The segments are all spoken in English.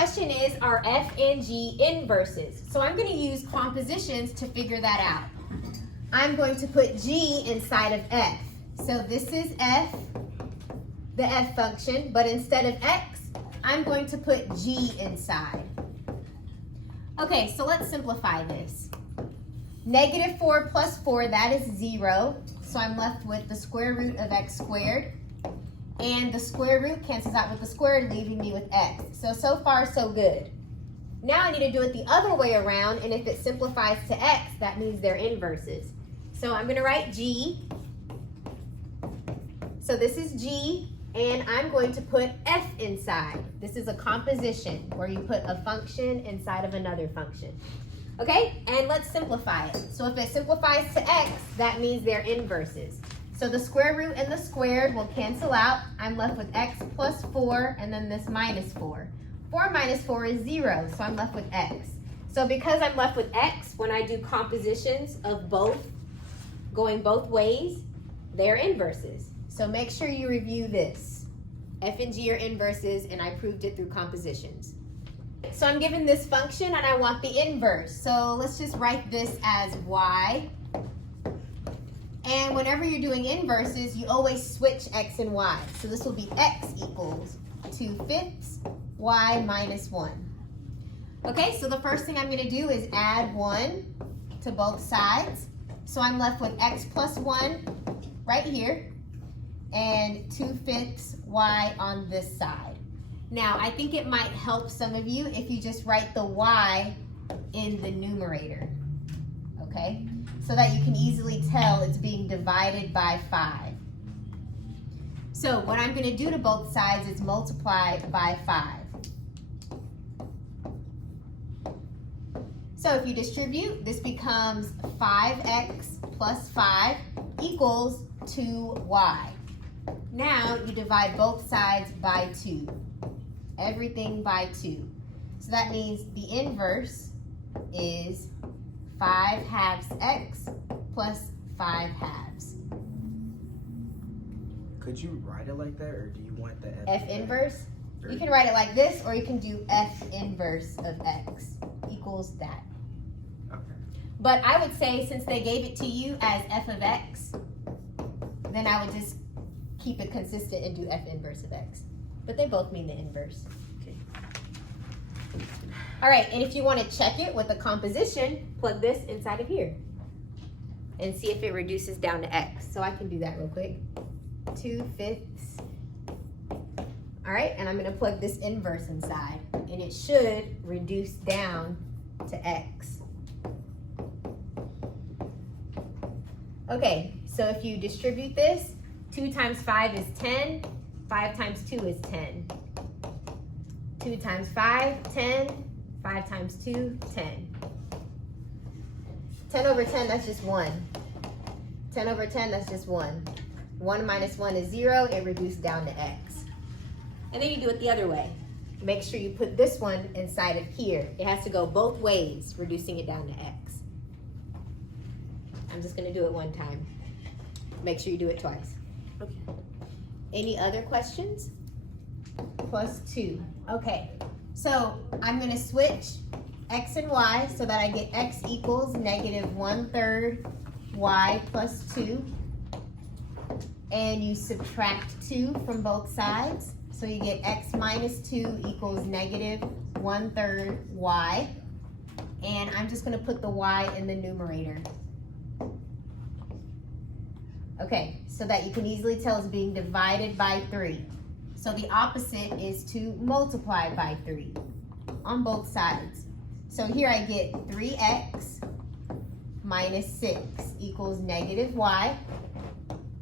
question is, are f and g inverses? So I'm going to use compositions to figure that out. I'm going to put g inside of f. So this is f, the f function, but instead of x, I'm going to put g inside. Okay, so let's simplify this. Negative 4 plus 4, that is 0. So I'm left with the square root of x squared. And the square root cancels out with the squared, leaving me with x. So far, so good. Now I need to do it the other way around, and if it simplifies to x, that means they're inverses. So I'm going to write g. So this is g, and I'm going to put f inside. This is a composition where you put a function inside of another function. Okay, and let's simplify it. So if it simplifies to x, that means they're inverses. So the square root and the squared will cancel out. I'm left with x plus 4 and then this minus 4. 4 minus 4 is 0, so I'm left with x. So because I'm left with x, when I do compositions of both, going both ways, they're inverses. So make sure you review this. F and g are inverses, and I proved it through compositions. So I'm given this function and I want the inverse. So let's just write this as y. And whenever you're doing inverses, you always switch x and y. So this will be x equals 2/5 y minus 1. Okay, so the first thing I'm going to do is add 1 to both sides. So I'm left with x plus 1 right here and 2/5 y on this side. Now, I think it might help some of you if you just write the y in the numerator, okay? So that you can easily tell it's being divided by 5. So what I'm going to do to both sides is multiply by 5. So if you distribute, this becomes 5x plus 5 equals 2y. Now you divide both sides by 2. Everything by 2. So that means the inverse is 5/2 x plus 5/2. Could you write it like that, or do you want the F inverse? You can write it like this, or you can do F inverse of x equals that. Okay. But I would say, since they gave it to you as f of x, then I would just keep it consistent and do F inverse of x. But they both mean the inverse. Okay. All right, and if you want to check it with a composition, plug this inside of here and see if it reduces down to x. So I can do that real quick. 2/5. All right, and I'm going to plug this inverse inside, and it should reduce down to x. Okay, so if you distribute this, 2 times 5 is 10. 5 times 2 is 10. 2 times 5, 10. 5 times 2, 10. 10 over 10, that's just 1. 10 over 10, that's just 1. 1 minus 1 is 0. It reduced down to x. And then you do it the other way. Make sure you put this one inside of here. It has to go both ways, reducing it down to x. I'm just going to do it one time. Make sure you do it twice. Okay. Any other questions? Plus 2. Okay, so I'm going to switch x and y so that I get x equals negative 1/3 y plus 2. And you subtract 2 from both sides. So you get x minus 2 equals negative 1/3 y. And I'm just going to put the y in the numerator. Okay, so that you can easily tell it's being divided by 3. So the opposite is to multiply by 3 on both sides. So here I get 3x minus 6 equals negative y.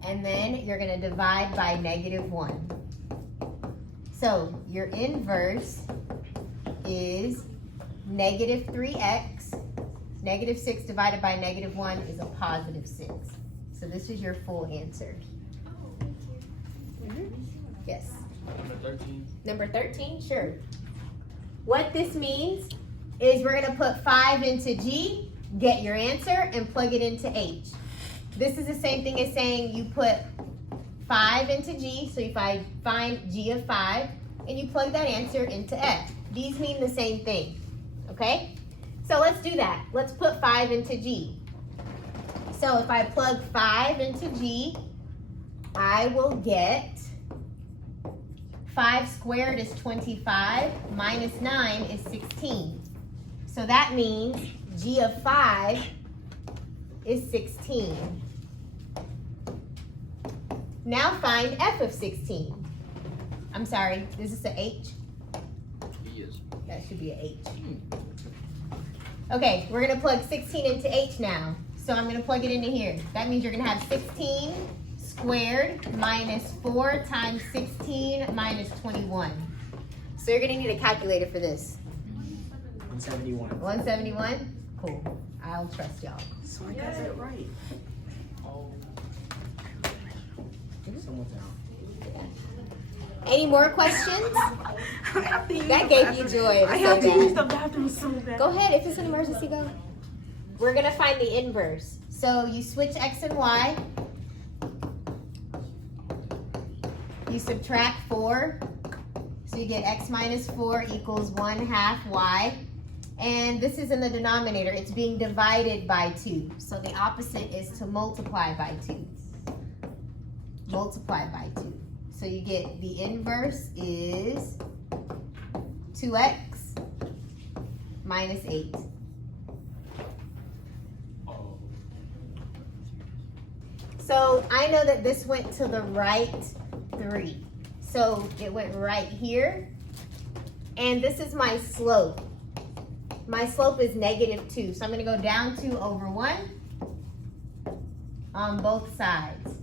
And then you're going to divide by negative 1. So your inverse is negative 3x. Negative 6 divided by negative 1 is a positive 6. So this is your full answer. Oh, thank you. Yes. Number 13. Number 13, sure. What this means is we're going to put 5 into G, get your answer, and plug it into H. This is the same thing as saying you put 5 into G, so if I find G of 5, and you plug that answer into F. These mean the same thing, okay? So let's do that. Let's put 5 into G. So if I plug 5 into G, I will get 5 squared is 25, minus 9 is 16. So that means G of 5 is 16. Now find F of 16. I'm sorry, is this an H? Yes. That should be an H. Okay, we're gonna plug 16 into H now. So I'm gonna plug it into here. That means you're gonna have 16 squared minus 4 times 16 minus 21. So you're gonna need a calculator for this. 171. 171? Cool. I'll trust y'all. So I got it right. Oh. Someone's out. Any more questions? That gave you joy. I have to use the bathroom so bad. Go ahead, if it's an emergency, go. We're gonna find the inverse. So you switch X and Y. You subtract 4. So you get X minus 4 equals 1/2 Y. And this is in the denominator. It's being divided by 2. So the opposite is to multiply by 2. Multiply by 2. So you get the inverse is 2x minus 8. So I know that this went to the right 3. So it went right here. And this is my slope. My slope is -2. So I'm going to go down 2 over 1 on both sides.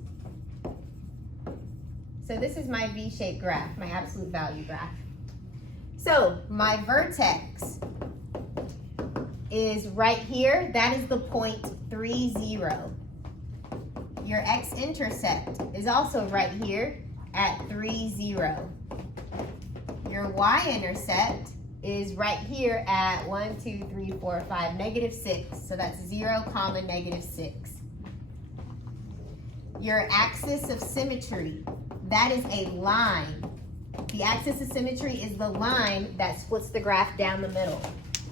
So this is my V-shaped graph, my absolute value graph. So my vertex is right here. That is the point 3, 0. Your x-intercept is also right here at 3, 0. Your y-intercept is right here at 1, 2, 3, 4, 5, -6. So that's 0, -6. Your axis of symmetry, that is a line. The axis of symmetry is the line that splits the graph down the middle.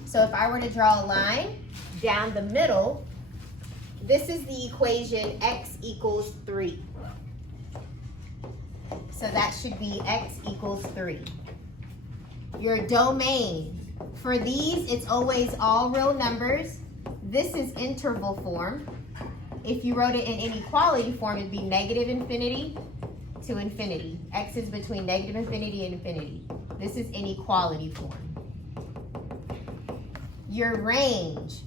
So if I were to draw a line down the middle, this is the equation x equals 3. So that should be x equals 3. Your domain, for these, it's always all real numbers. This is interval form. If you wrote it in inequality form, it'd be -infinity to infinity. X is between -infinity and infinity. This is inequality form. Your range,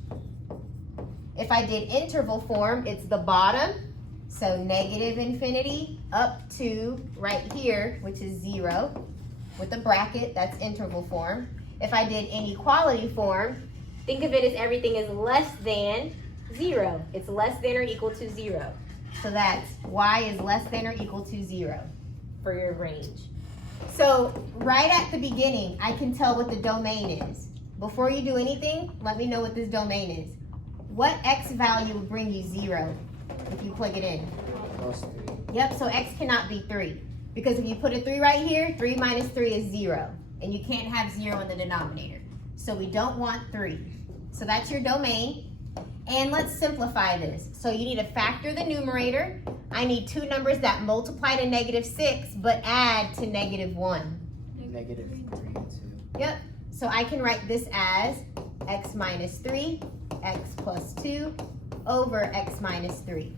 if I did interval form, it's the bottom, so -infinity up to right here, which is 0, with a bracket, that's interval form. If I did inequality form, think of it as everything is less than 0. It's less than or equal to 0. So that's y is less than or equal to 0 for your range. So right at the beginning, I can tell what the domain is. Before you do anything, let me know what this domain is. What x value will bring you 0 if you plug it in? +3. Yep, so x cannot be 3. Because if you put a 3 right here, 3 minus 3 is 0. And you can't have 0 in the denominator. So we don't want 3. So that's your domain. And let's simplify this. So you need to factor the numerator. I need 2 numbers that multiply to -6 but add to -1. -3 and 2. Yep. So I can write this as x minus 3, x plus 2 over x minus 3.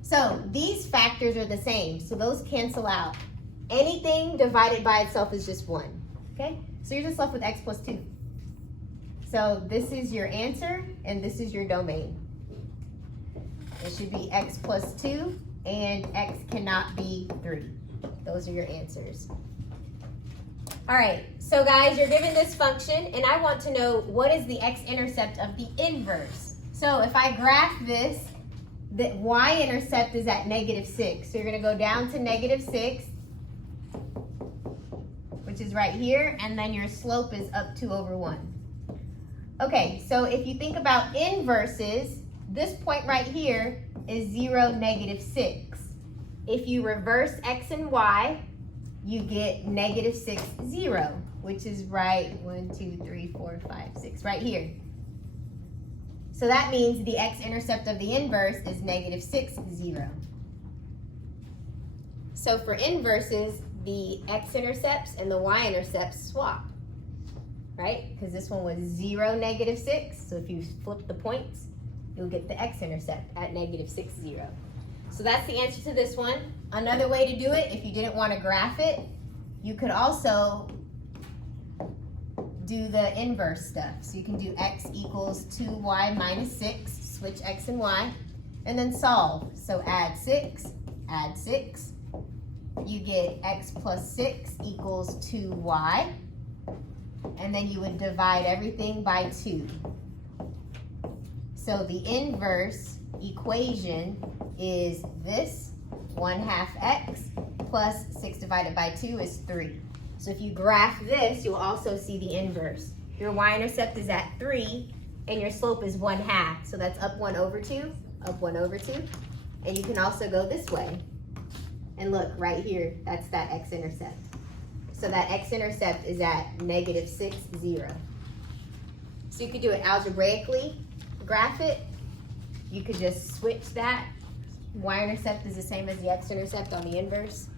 So these factors are the same. So those cancel out. Anything divided by itself is just 1. Okay? So you're just left with x plus 2. So this is your answer, and this is your domain. It should be x plus 2, and x cannot be 3. Those are your answers. All right, so guys, you're given this function, and I want to know what is the x-intercept of the inverse. So if I graph this, the y-intercept is at -6. So you're going to go down to -6, which is right here, and then your slope is up 2 over 1. Okay, so if you think about inverses, this point right here is 0, -6. If you reverse x and y, you get -6, 0. which is right 1, 2, 3, 4, 5, 6, right here. So that means the x-intercept of the inverse is -6, 0. So for inverses, the x-intercepts and the y-intercepts swap, right? Because this one was 0, -6. So if you flip the points, you'll get the x-intercept at -6, 0. So that's the answer to this one. Another way to do it, if you didn't want to graph it, you could also do the inverse stuff. So you can do x equals 2y minus 6, switch x and y, and then solve. So add 6, you get x plus 6 equals 2y, and then you would divide everything by 2. So the inverse equation is this, 1/2 x plus 6 divided by 2 is 3. So if you graph this, you'll also see the inverse. Your y-intercept is at 3, and your slope is 1/2. So that's up 1 over 2, up 1 over 2. And you can also go this way. And look, right here, that's that x-intercept. So that x-intercept is at -6, 0. So you could do it algebraically, graph it. You could just switch that. Y-intercept is the same as the x-intercept on the inverse.